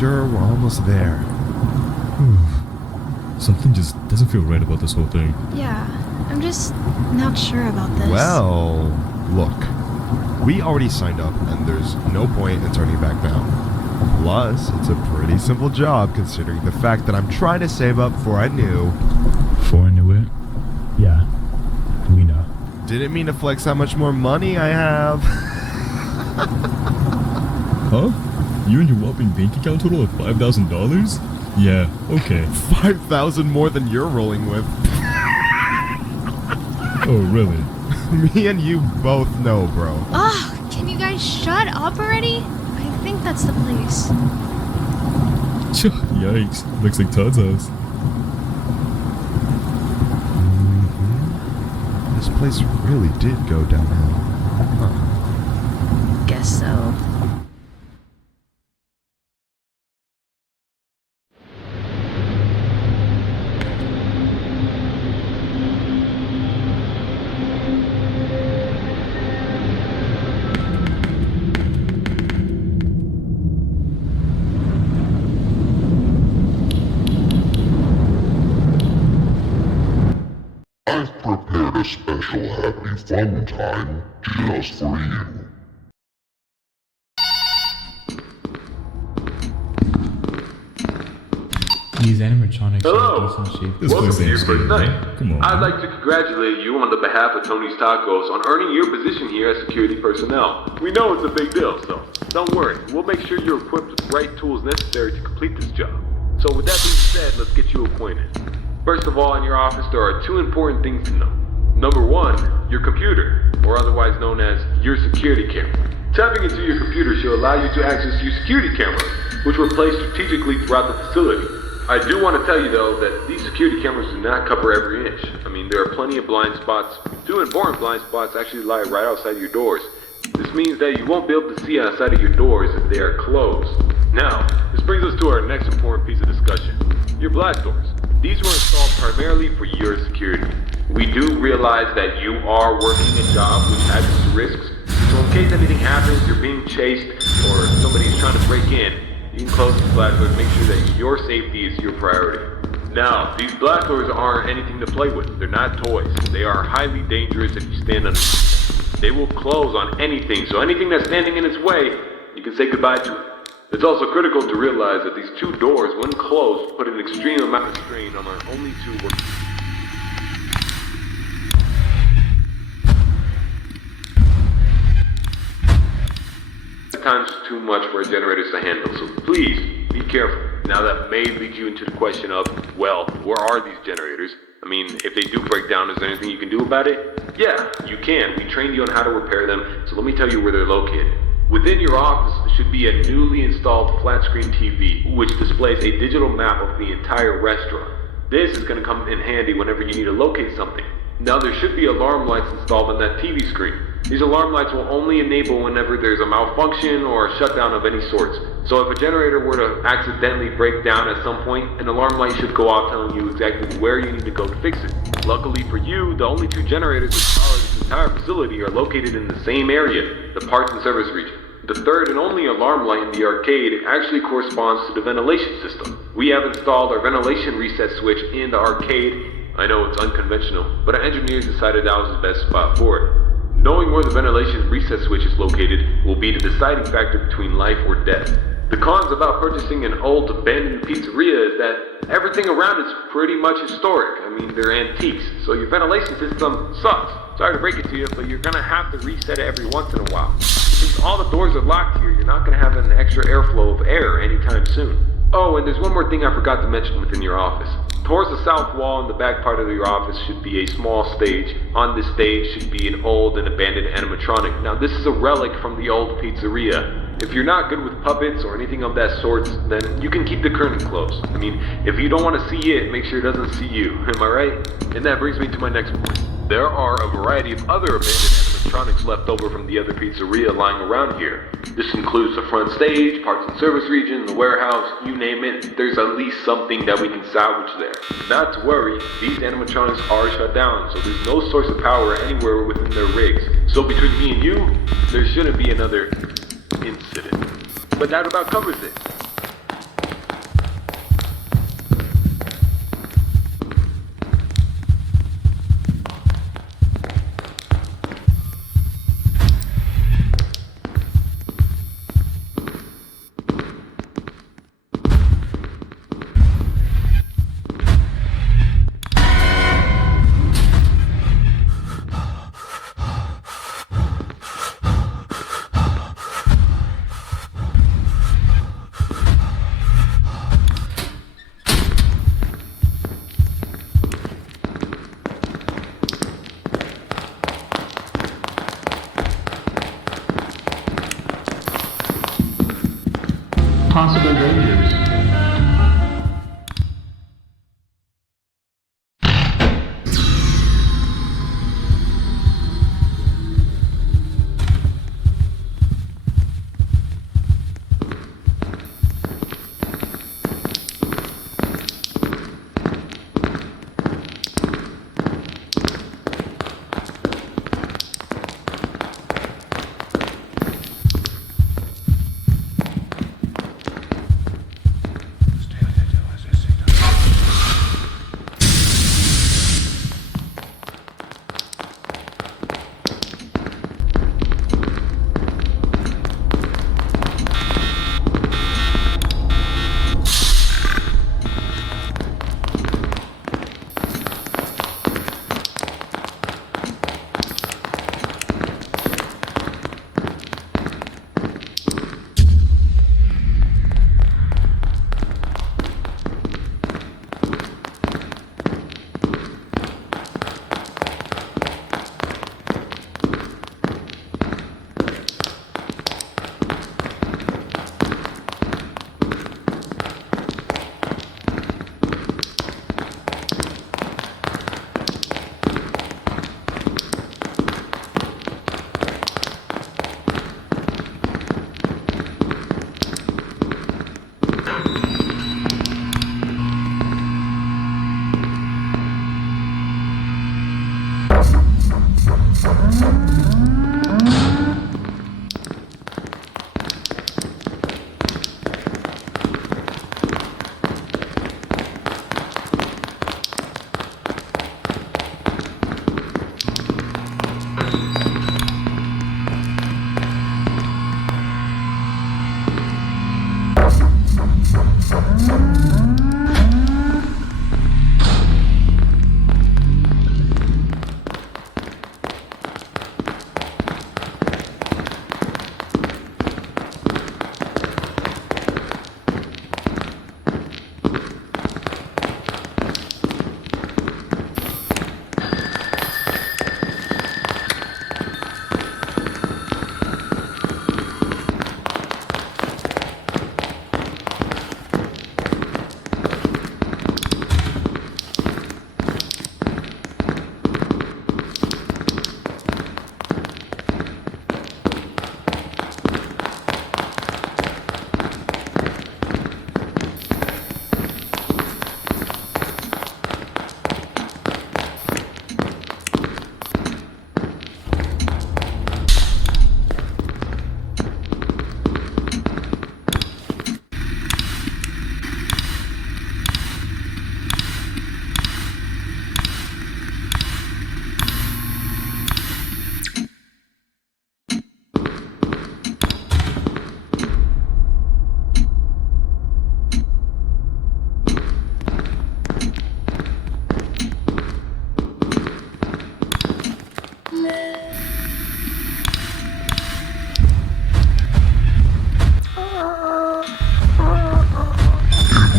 sure we're almost there. Something just doesn't feel right about this whole thing. Yeah, I'm just not sure about this. Well, look. We already signed up, and there's no point in turning back now. Plus, it's a pretty simple job considering the fact that I'm trying to save up before I knew. Before I knew it? Yeah, we know. Didn't mean to flex how much more money I have. Huh? You and your whopping bank account total of $5,000? Yeah, okay. 5,000 more than you're rolling with. Oh, really? Me and you both know, bro. Ugh, can you guys shut up already? I think that's the place. Yikes, looks like Todd's house. This place really did go downhill. Huh. Guess so. I've prepared a special happy fun time just for you. These animatronics Hello. are decent shape. Welcome to your first night. Come on. I'd like to congratulate you on the behalf of Tony's Tacos on earning your position here as security personnel. We know it's a big deal, so don't worry. We'll make sure you're equipped with the right tools necessary to complete this job. So with that being said, let's get you acquainted. First of all, in your office, there are two important things to know. Number one, your computer, or otherwise known as your security camera. Tapping into your computer should allow you to access your security cameras, which were placed strategically throughout the facility. I do want to tell you though that these security cameras do not cover every inch. I mean, there are plenty of blind spots. Two important blind spots actually lie right outside your doors. This means that you won't be able to see outside of your doors if they are closed. Now, this brings us to our next important piece of discussion. Your blast doors. These were installed primarily for your security. We do realize that you are working a job which has its risks, so in case anything happens, you're being chased, or somebody's trying to break in, you can close the blast door to make sure that your safety is your priority. Now, these blast doors aren't anything to play with. They're not toys. They are highly dangerous if you stand underneath them. They will close on anything, so anything that's standing in its way, you can say goodbye to it. It's also critical to realize that these two doors, when closed, put an extreme amount of strain on our only two working. Times too much for our generators to handle, so please be careful. Now that may lead you into the question of, well, where are these generators? I mean, if they do break down, is there anything you can do about it? Yeah, you can. We trained you on how to repair them, so let me tell you where they're located. Within your office should be a newly installed flat screen TV, which displays a digital map of the entire restaurant. This is going to come in handy whenever you need to locate something. Now there should be alarm lights installed on that TV screen. These alarm lights will only enable whenever there's a malfunction or a shutdown of any sorts. So if a generator were to accidentally break down at some point, an alarm light should go off telling you exactly where you need to go to fix it. Luckily for you, the only two generators that power this entire facility are located in the same area, the parts and service region. The third and only alarm light in the arcade actually corresponds to the ventilation system. We have installed our ventilation reset switch in the arcade. I know it's unconventional, but our engineers decided that was the best spot for it. Knowing where the ventilation reset switch is located will be the deciding factor between life or death. The cons about purchasing an old abandoned pizzeria is that everything around is pretty much historic. I mean, they're antiques, so your ventilation system sucks. Sorry to break it to you, but you're gonna have to reset it every once in a while. Since all the doors are locked here, you're not gonna have an extra airflow of air anytime soon. Oh, and there's one more thing I forgot to mention within your office. Towards the south wall in the back part of your office should be a small stage. On this stage should be an old and abandoned animatronic. Now this is a relic from the old pizzeria. If you're not good with puppets or anything of that sort, then you can keep the curtain closed. I mean, if you don't want to see it, make sure it doesn't see you. Am I right? And that brings me to my next point. There are a variety of other abandoned animatronics left over from the other pizzeria lying around here. This includes the front stage, parts and service region, the warehouse, you name it. There's at least something that we can salvage there. Not to worry, these animatronics are shut down, so there's no source of power anywhere within their rigs. So between me and you, there shouldn't be another incident. But that about covers it. possible dangers.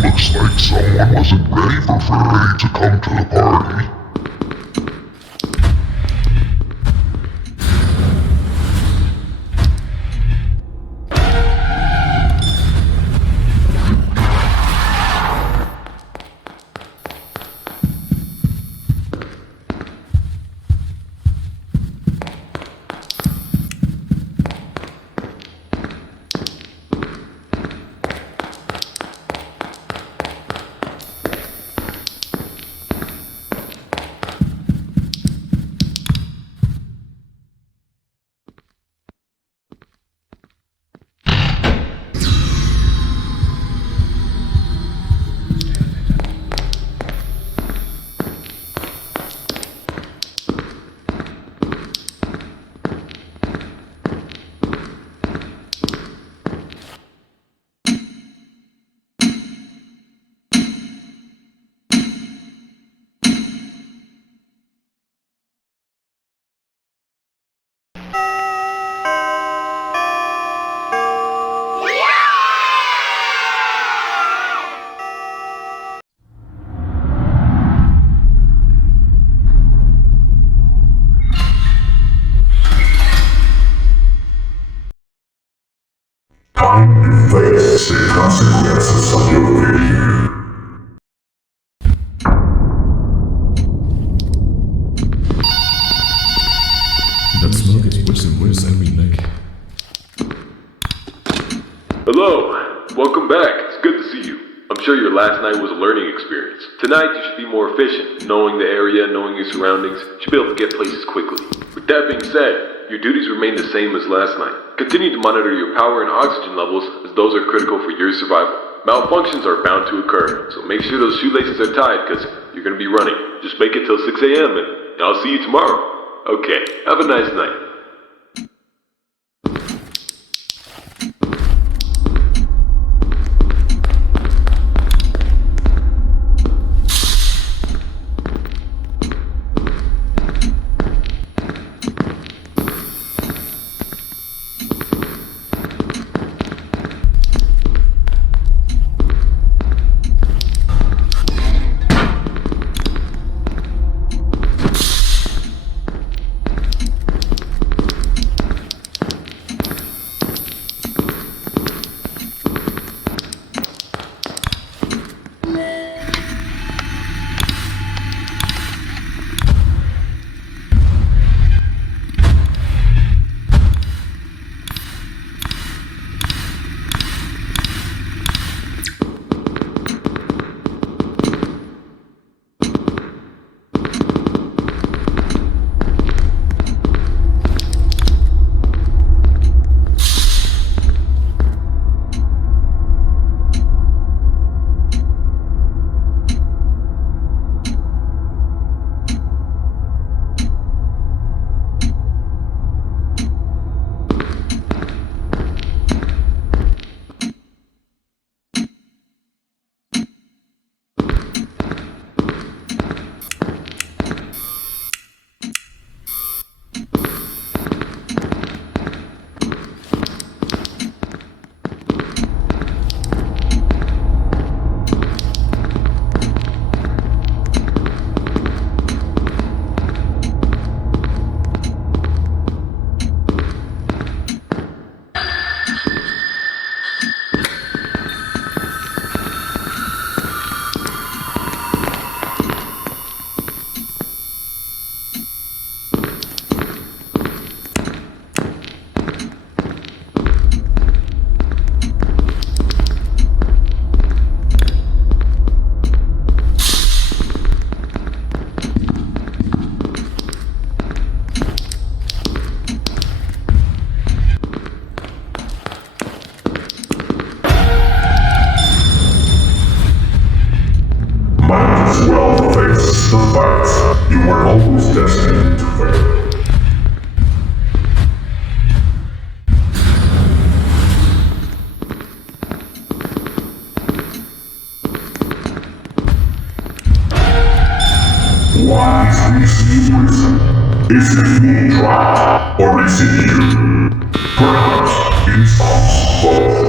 Looks like someone wasn't ready for Freddy to come to the party. gets worse and worse every night. Hello, welcome back. It's good to see you. I'm sure your last night was a learning experience. Tonight you should be more efficient. Knowing the area, knowing your surroundings, you should be able to get places quickly. With that being said, your duties remain the same as last night. Continue to monitor your power and oxygen levels, as those are critical for your survival. Malfunctions are bound to occur, so make sure those shoelaces are tied, because you're going to be running. Just make it till 6 a.m. and I'll see you tomorrow. Okay, have a nice night. The facts. You were always destined to fail. Why is he prison? Is it me trapped, or is it you? Perhaps it's us both.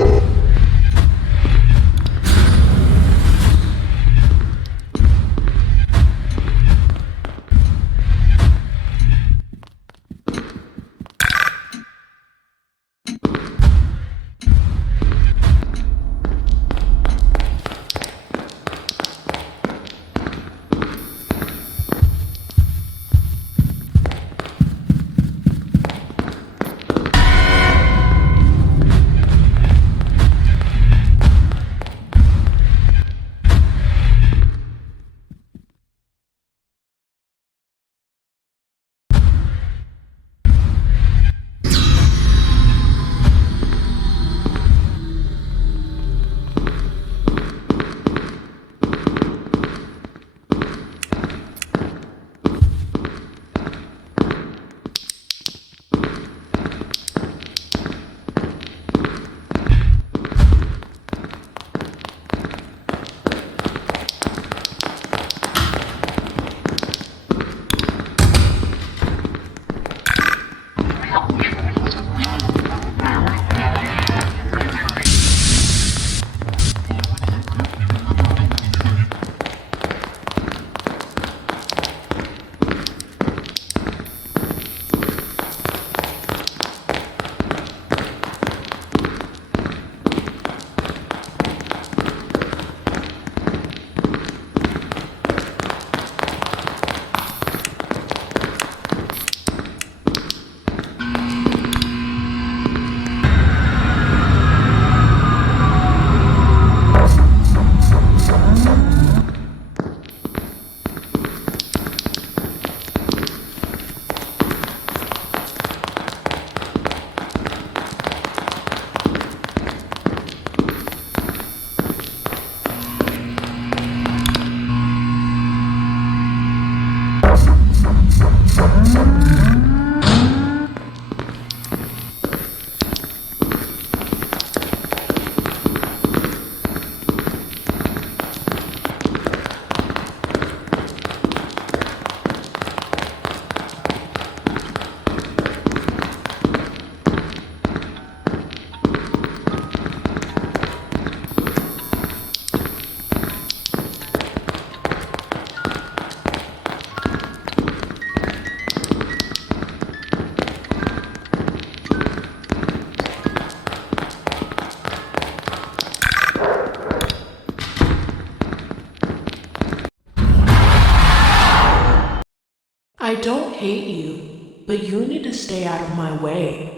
hate you, but you need to stay out of my way.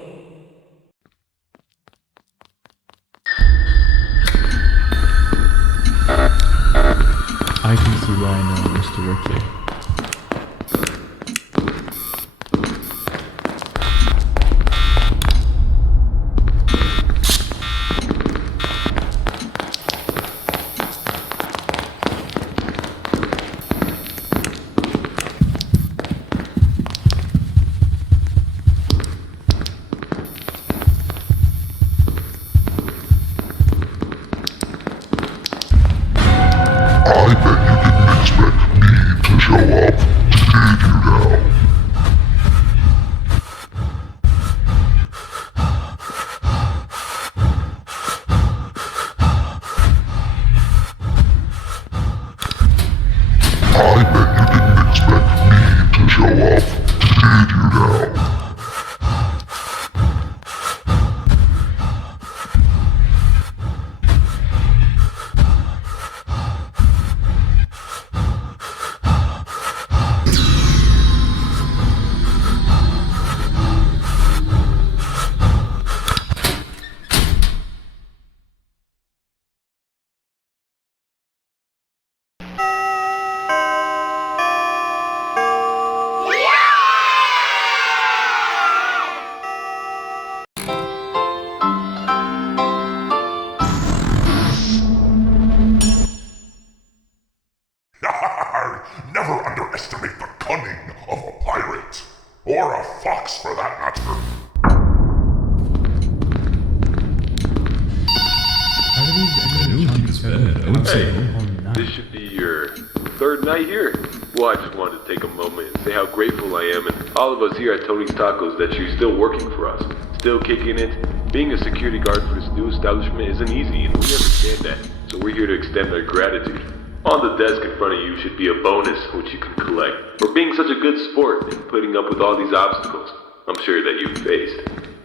I can see why I know I used to work there. I bet you didn't expect me to show up to save you now. I bet you didn't expect me to show up to save you now. Never underestimate the cunning of a pirate. Or a fox, for that matter. How do these I don't think it's bad. I would say Hey, this should be your third night here. Well, I just wanted to take a moment and say how grateful I am and all of us here at Tony's Tacos that you're still working for us. Still kicking it. Being a security guard for this new establishment isn't easy, and we understand that. So we're here to extend our gratitude. On the desk in front of you should be a bonus which you can collect for being such a good sport and putting up with all these obstacles I'm sure that you've faced.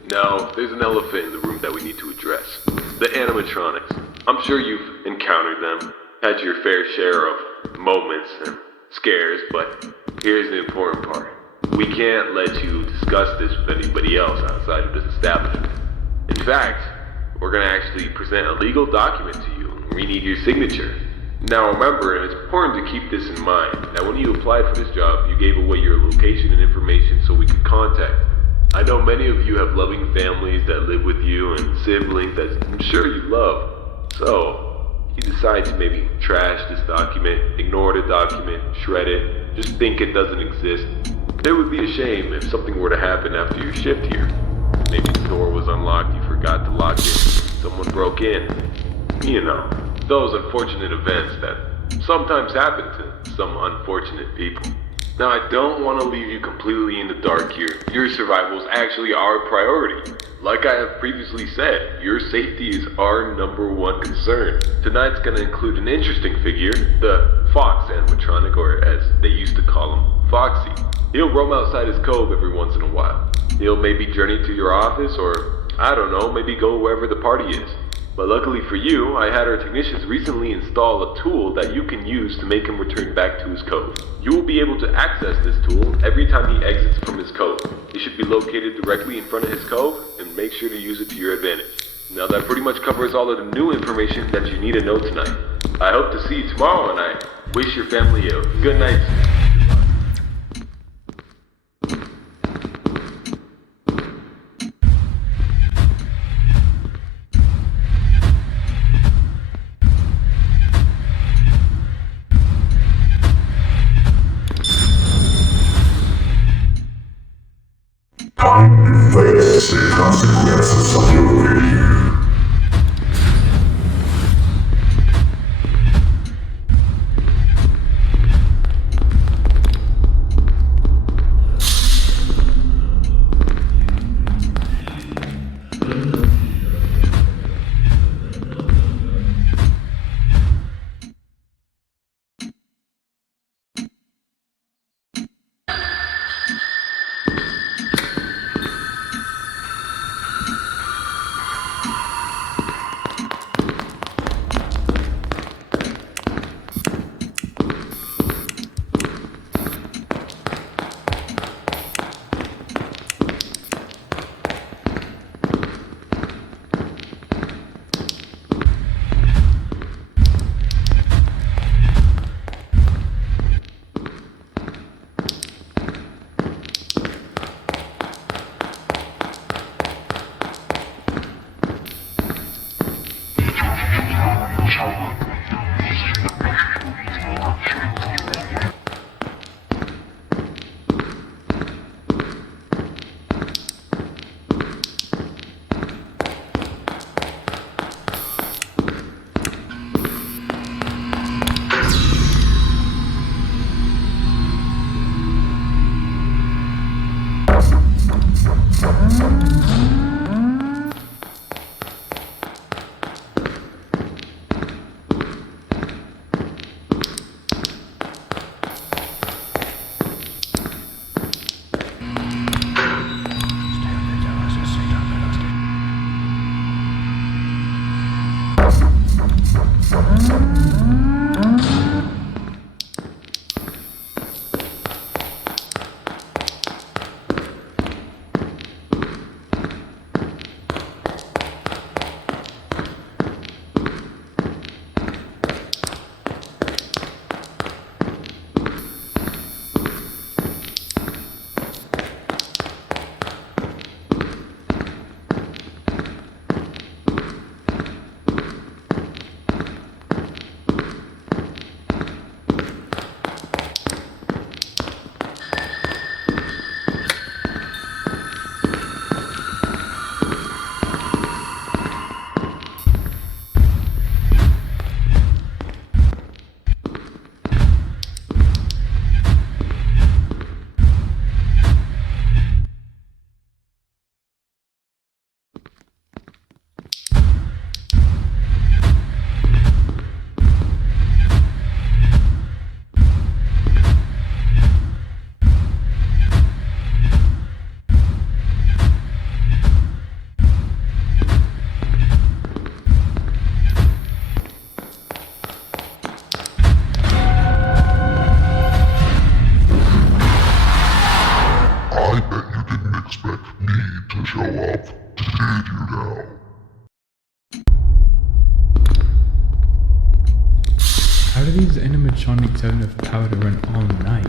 Now, there's an elephant in the room that we need to address. The animatronics. I'm sure you've encountered them, had your fair share of moments and scares, but here's the important part. We can't let you discuss this with anybody else outside of this establishment. In fact, we're gonna actually present a legal document to you, and we need your signature. Now remember, and it's important to keep this in mind, that when you applied for this job, you gave away your location and information so we could contact you. I know many of you have loving families that live with you and siblings that I'm sure you love. So, you decide to maybe trash this document, ignore the document, shred it, just think it doesn't exist. It would be a shame if something were to happen after your shift here. Maybe the door was unlocked, you forgot to lock it, someone broke in. You know, those unfortunate events that sometimes happen to some unfortunate people. Now, I don't want to leave you completely in the dark here. Your survival is actually our priority. Like I have previously said, your safety is our #1 concern. Tonight's gonna include an interesting figure, the Fox animatronic, or as they used to call him, Foxy. He'll roam outside his cove every once in a while. He'll maybe journey to your office, or I don't know, maybe go wherever the party is. But luckily for you, I had our technicians recently install a tool that you can use to make him return back to his cove. You will be able to access this tool every time he exits from his cove. It should be located directly in front of his cove, and make sure to use it to your advantage. Now that pretty much covers all of the new information that you need to know tonight. I hope to see you tomorrow, and I wish your family a good night. Time to face the consequences of your behavior. show up. Did you now? How do these animatronics have enough power to run all night?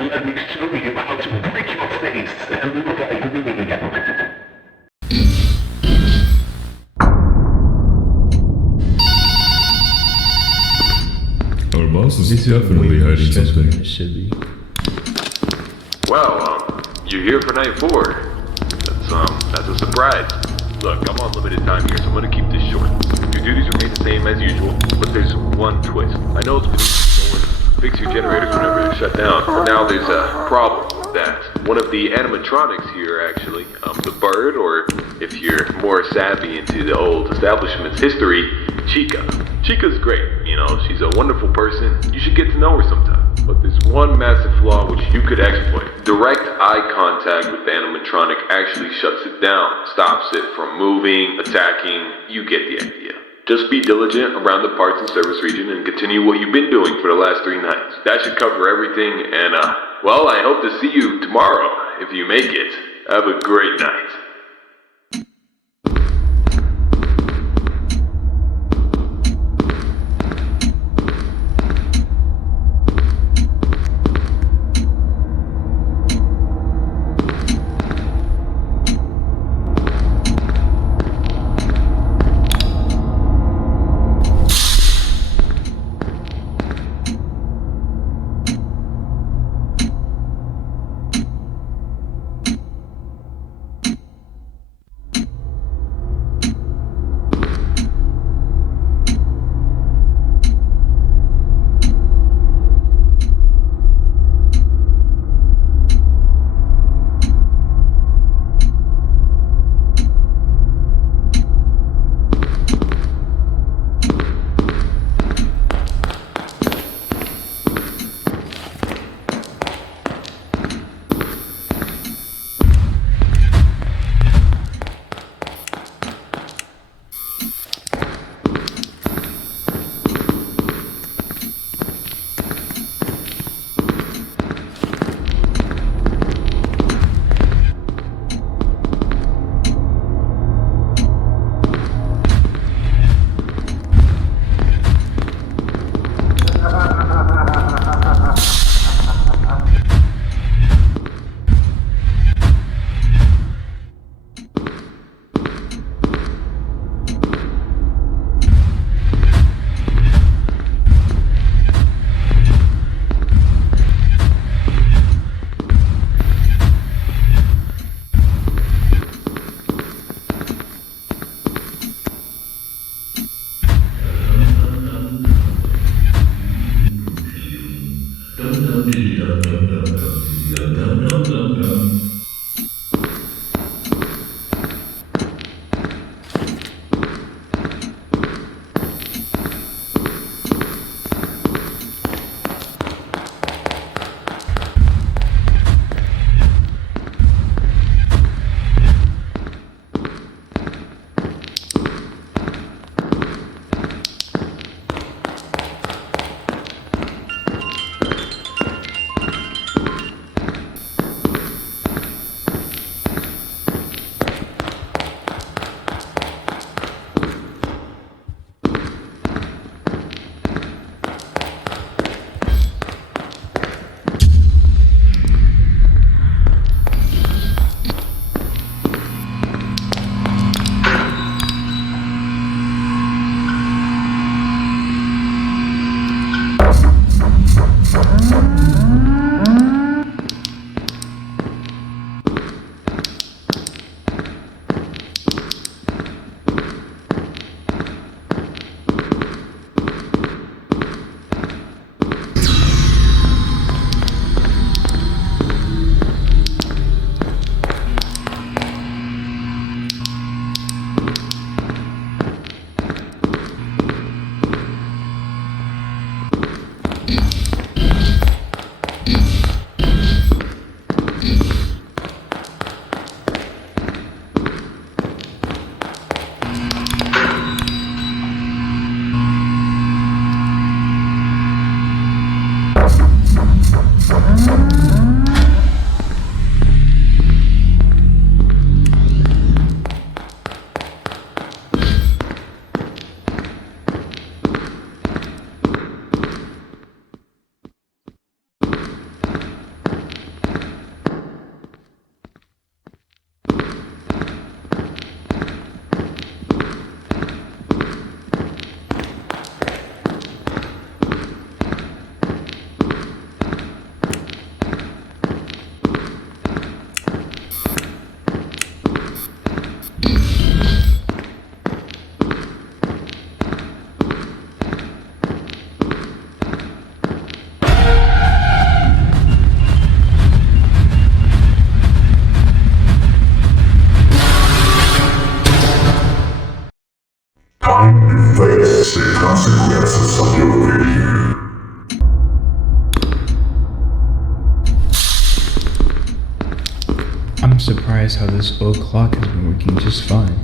Let me show you how to break your face and look like me. Our boss is definitely hiding something. It should be. Well, you're here for night 4. That's a surprise. Look, I'm on limited time here, so I'm gonna keep this short. Your duties remain the same as usual, but there's one twist. I know it's been going to fix your generators whenever they're shut down, but now there's a problem. That one of the animatronics here, actually, the bird, or if you're more savvy into the old establishment's history, Chica. Chica's great, you know, she's a wonderful person. You should get to know her sometime. But there's one massive flaw which you could exploit. Direct eye contact with the animatronic actually shuts it down, stops it from moving, attacking. You get the idea. Just be diligent around the parts and service region and continue what you've been doing for the last 3 nights. That should cover everything, and well, I hope to see you tomorrow, if you make it. Have a great night. face the consequences of your failure. I'm surprised how this old clock has been working just fine.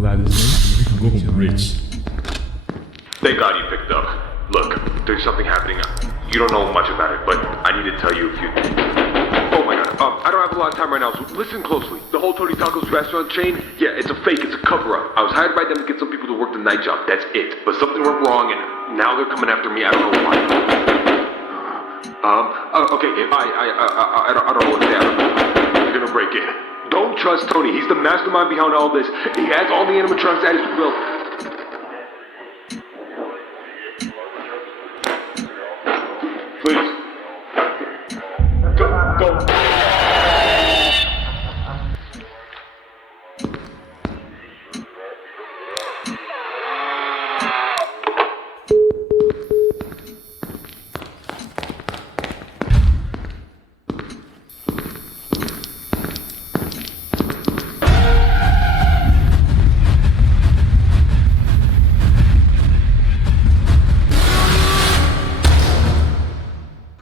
glad this is Go rich. Thank God you picked up. Look, there's something happening. You don't know much about it, but I need to tell you a few things. Oh my God, I don't have a lot of time right now, so listen closely. The whole Tony Taco's restaurant chain, yeah, it's a fake, it's a cover-up. I was hired by them to get some people to work the night job, that's it. But something went wrong, and now they're coming after me, I don't know why. Okay, I don't know what to say. They're gonna break in. Don't trust Tony, he's the mastermind behind all this. He has all the animatronics at his will. Please. Go.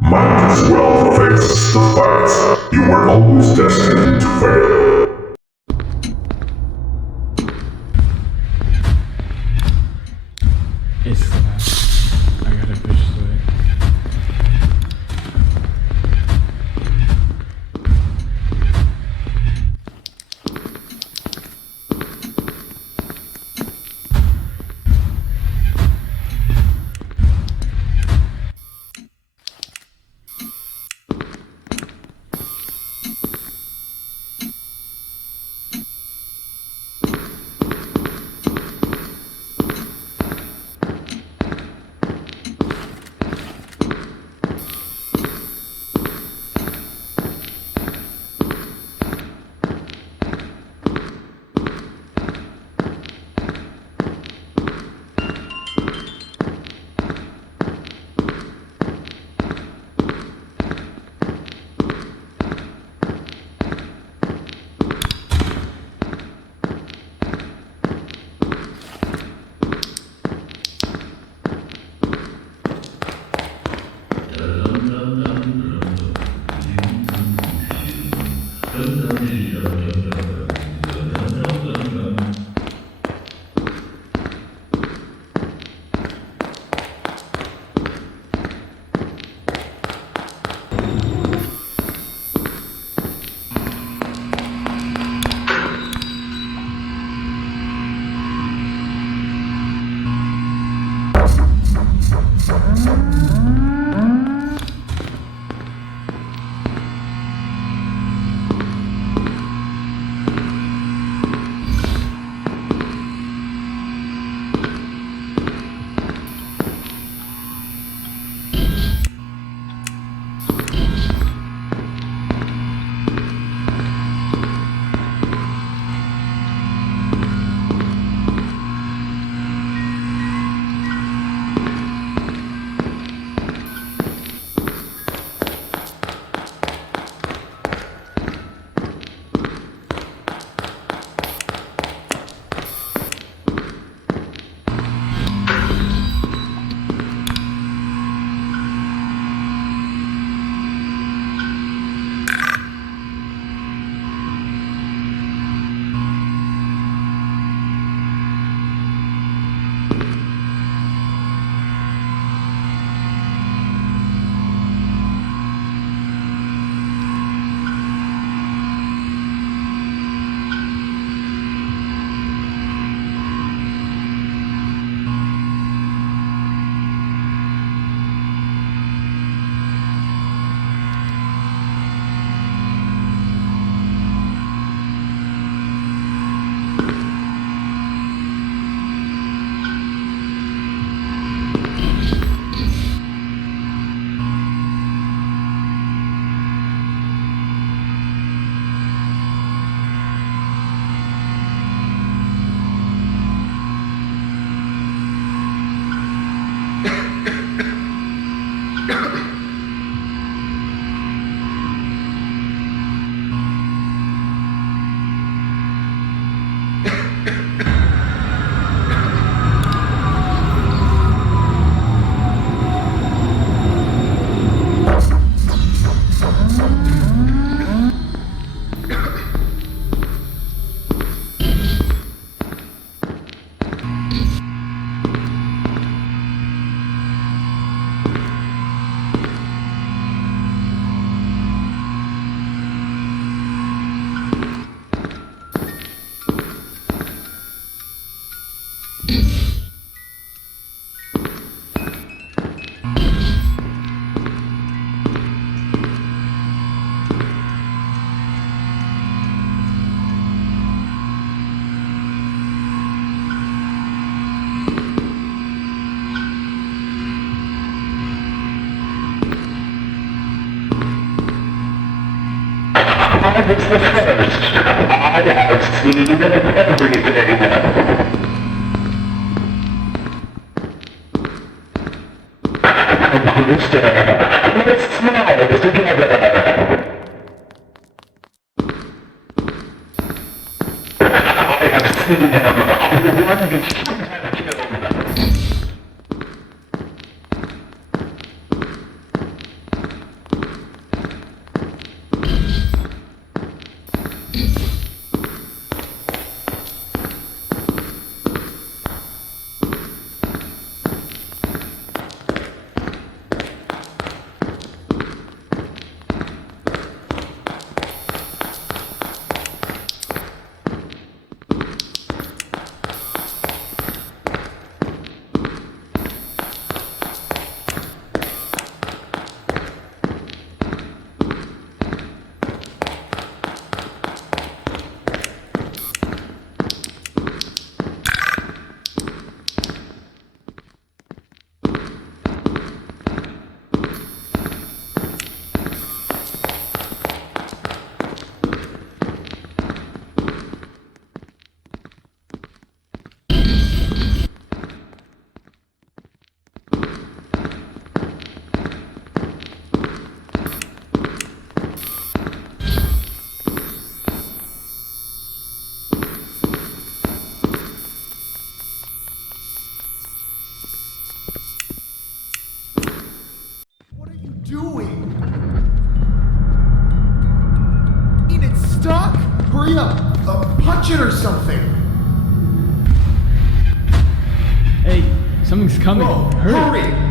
Might as well face the facts. You were always destined to fail. It's the last. I gotta push through it. What are you doing? It's stuck? Hurry up! Punch it or something! Hey, something's coming. Whoa, Hurry. hurry!